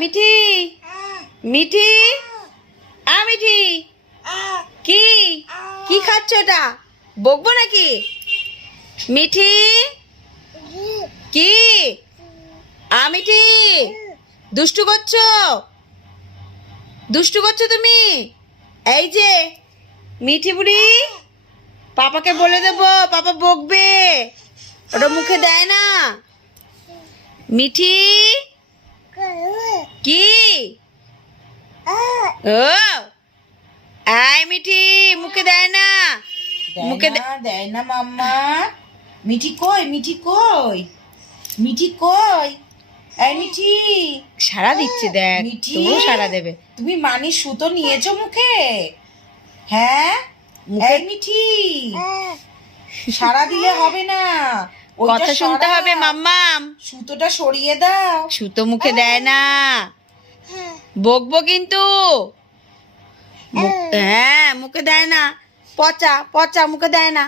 মিঠি মিঠি মিঠি কি কি খাচ্ছ এটা? বকবো নাকি? মিঠি কি মিঠি দুষ্টু করছো? দুষ্টু করছো তুমি? এই যে মিঠি বুড়ি, পাপাকে বলে দেবো, পাপা বকবে, ওটা মুখে দেয় না। মিঠি কি ও আয় মিঠি, মুখে দেয় না, মুখে দেয় না মাম্মা। মিঠি কই? মিঠি কই? মিঠি কই? এই মিঠি সারা দিচ্ছে, দেখ মিঠি তবু সারা দেবে। তুমি মানি সুতো নিয়েছো মুখে? হ্যাঁ এই মিঠি সারা দিলে হবে না, ওইটা কথা শুনতে সরাও। হবে মাম্মাম। সুতোটা সরিয়ে দাও। সুতো মুখে দেয় না, বকবো কিন্তু। হ্যাঁ মুখে দেয় না, পচা পচা মুখে দেয় না।